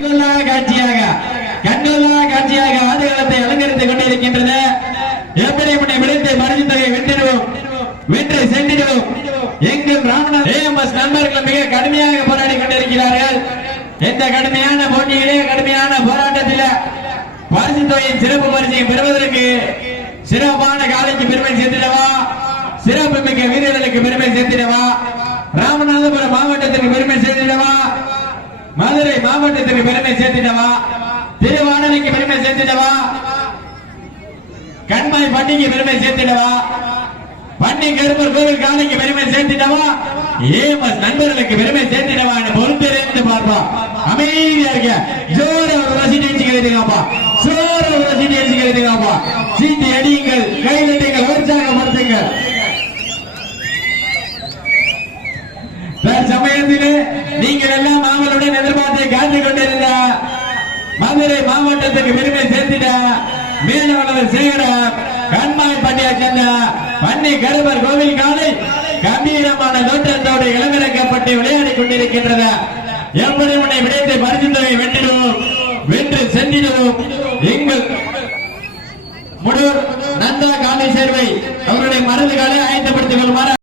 காட்சியாக கண்கொள்ளா காட்சியாக ஆடுகளத்தை அலங்கரித்துக் கொண்டிருக்கின்றது எப்படி உன்னை விடுத்து தொகை வென்றிடுவோம். வென்று சென்றிடுவோம். எங்கும் ஏஎம்எஸ் நண்பர்கள் மிக கடுமையாக போராடி கொண்டிருக்கிறார்கள். இந்த கடுமையான போட்டியிலே கடுமையான போராட்டத்தில் பரிசு தொகையின் சிறப்பு பரிசையை பெறுவதற்கு சிறப்பான காலைக்கு பெருமை சேர்த்திடவா? சிறப்பு மிக்க வீரர்களுக்கு பெருமை சேர்த்திடவா? ராமநாதபுரம் மாவட்டத்திற்கு பெருமை சேர்த்திடவா? மதுரை மாவட்டத்திற்கு பெருமை சேர்த்திடவா? திருவானலைக்கு பெருமை சேர்த்திடவா? கண்மாய் பண்டிகை பெருமை சேர்த்திடவா? பண்ணி கருப்பர் கோவில் காலைக்கு பெருமை சேர்த்திடவா? ஏமஸ் நண்பர்களுக்கு பெருமை சேர்த்திடவா என பொறுத்திருந்து பார்ப்போம். அமைதியா இருக்க ஜோர ஒரு ரசீது அடிச்சுக்கிறதுங்கப்பா ஜோர ஒரு ரசீது அடிச்சுக்கிறதுங்கப்பா சீட்டி அடியுங்கள். கைதட்டுங்கள் உற்சாகப்படுத்துங்கள். தற்சமயத்திலே மதுரை மாவட்டத்துக்கு பெருமை சேர்த்திட மீனவளவர் சேகர கண்மாய் பண்டிகை சேர்ந்த பன்னி கருவர் கோவில் காலை கம்பீரமான தோற்றத்தோடு இளமிறக்கப்பட்டு விளையாடிக் கொண்டிருக்கின்றது. எப்படி உன்னை விடைத்து பரிசு வென்றிடுவோம் வென்று சென்றிடுவோம் எங்கள் முடூர் நந்தா காலை சேர்வை